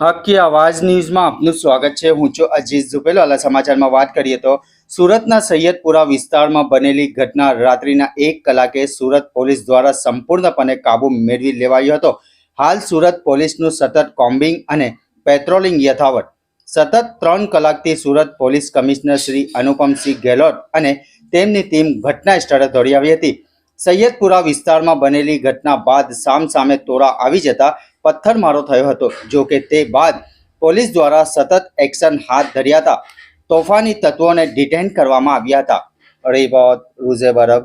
હકી આવાજ ન્યૂઝમાં આપનું સ્વાગત છે। હું છું અજીત ઝુપેલાલા। સમાચારમાં વાત કરીએ તો સુરતના સૈયદપુરા વિસ્તારમાં બનેલી ઘટના રાત્રિના 1 કલાકે સુરત પોલીસ દ્વારા સંપૂર્ણપણે કાબુ મેળવી લેવાયો હતો। હાલ સુરત પોલીસનું સતત કોમ્બિંગ અને પેટ્રોલિંગ યથાવત। સતત 3 કલાકથી સુરત પોલીસ કમિશનર શ્રી અનુપમસિંહ ગેહલોત અને તેમની ટીમ ઘટના સ્થળે દોડી આવી હતી। સૈયદપુરા વિસ્તારમાં બનેલી ઘટના બાદ સામસામે તોડા આવી જતા પથ્થરમારો થયો હતો। જો કે તે બાદ પોલીસ દ્વારા સતત એક્શન હાથ ધર્યા હતા। તોફાની તત્વોને ડિટેન કરવામાં આવ્યા હતા। રિપોર્ટ રૂઝે બરબ।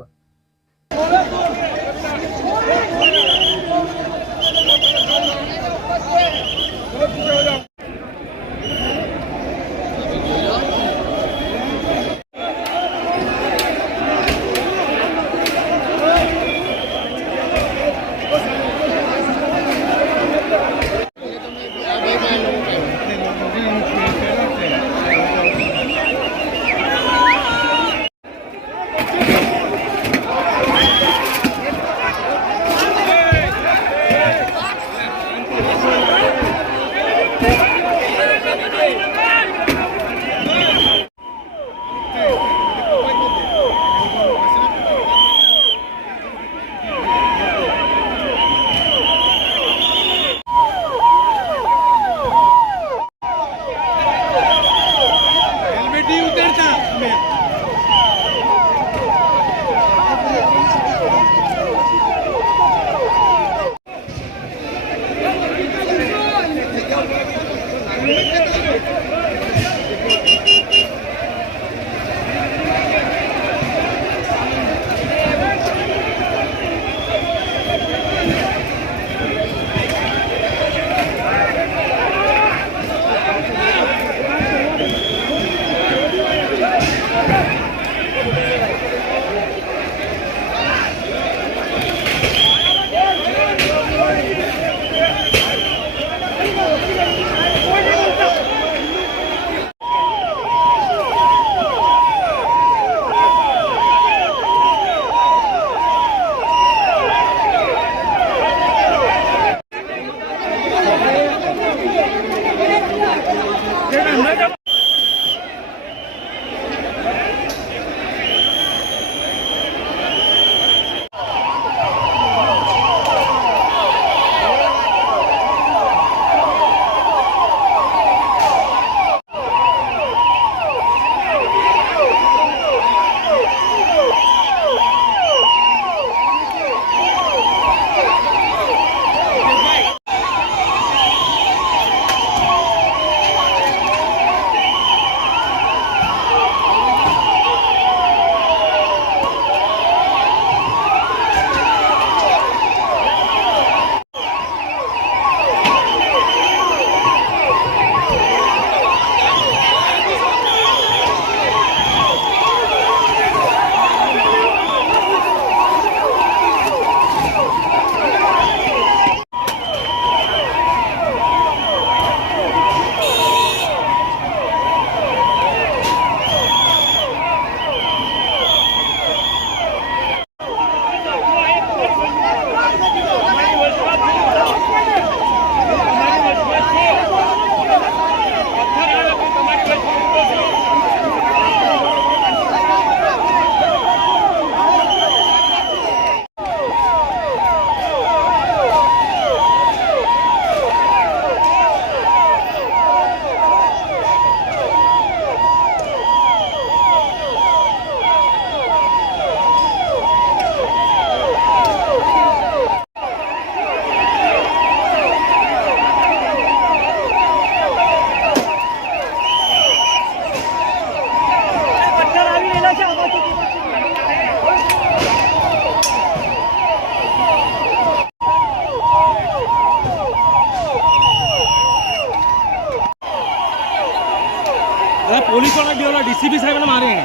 पुलिस वाला जो डीसीपी साहब ने मारे हैं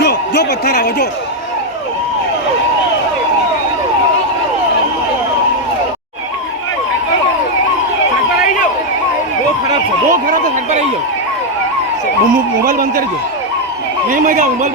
जो जो पत्थर है जो वो खराब है पर आई जाओ मोबाइल बंद कर दो नहीं मैं जाऊँ मोबाइल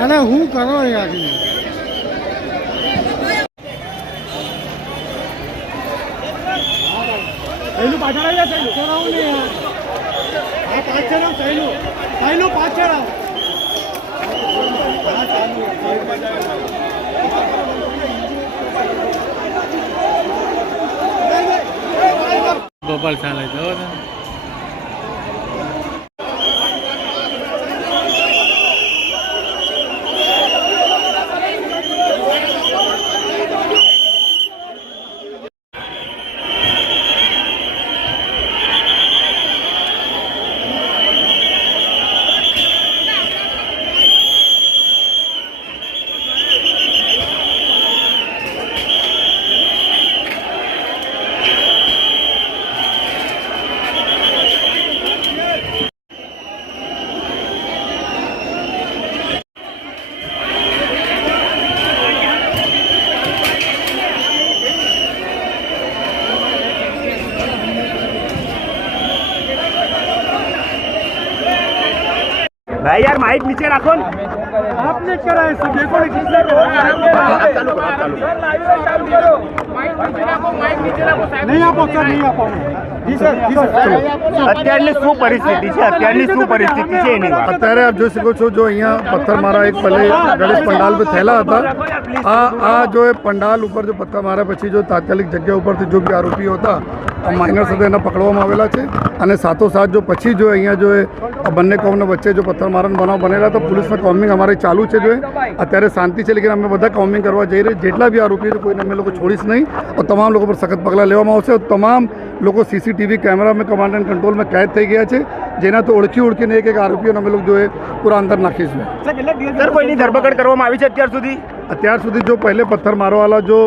અરે હું કરો યાર સહેલું પાછળ આવી જાય સહેલું કરાવું ને યાર હા પાછળ આવ સહેલું સહેલું પાછળ આવ ગોપાલ ચાલે જવો ને भाई यार माइक नीचे रखो ना आपने करा है सब देखो किसने नहीं आपो सर नहीं आपो जी सर અત્યારની શું પરિસ્થિતિ છે અત્યારની શું પરિસ્થિતિ છે એની અત્યારે આપ જોઈ શકો છો જો અહીંયા પથ્થરમારા એક પહેલે ગણેશ પંડાલ પર થયેલા હતા આ જો એ પંડાલ ઉપર જો પથ્થર માર્યા પછી જો તાત્કાલિક જગ્યા ઉપરથી જો બી આરોપીઓ હતા માઇનર સાથે એને પકડવામાં આવેલા છે અને સાથોસાથ જો પછી જો અહીંયા જો એ બંને કોમને વચ્ચે જો પથ્થરમારાનો બનાવ બનેલા તો પોલીસમાં કોમિંગ અમારી ચાલુ છે જો અત્યારે શાંતિ છે લેકિન અમે બધા કોમિંગ કરવા જઈ રહ્યા જેટલા બી આરોપીઓ છે કોઈને અમે લોકો છોડીશ નહીં और તમામ લોકો પર સખત પગલાં લેવામાં આવશે તમામ લોકો સીસીટીવી કેમેરા में કમાન્ડ એન્ડ કંટ્રોલમાં કેદ થઈ ગયા છે જેના તો ઓળખીને એક આરોપીઓને અમે લોકો જો એ પૂરા અંદર નાખીશું સર કોઈની ધરપકડ કરવામાં આવી છે અત્યાર સુધી જો પહેલે પથ્થર મારવાવાળા જો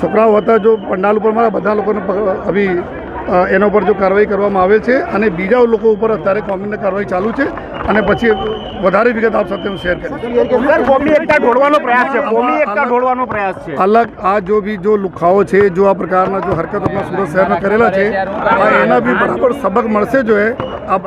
છોકરાઓ હતા જો પંડાલ ઉપર મારા બધા લોકોને અભી એના ઉપર જો કાર્યવાહી કરવામાં આવે છે અને બીજા લોકો ઉપર અત્યારે કોમિંગની કાર્યવાહી ચાલુ છે અને પછી વધારે વિગત આપ સાથે હું શેર કરીશ સર કોમી એકતા ઢોળવાનો પ્રયાસ છે અલગ આ જો બી જો લુખાઓ છે જો આ પ્રકારના જો હરકત આપણા સુરત શહેરમાં કરેલા છે એના બી બરાબર સબક મળશે જો આ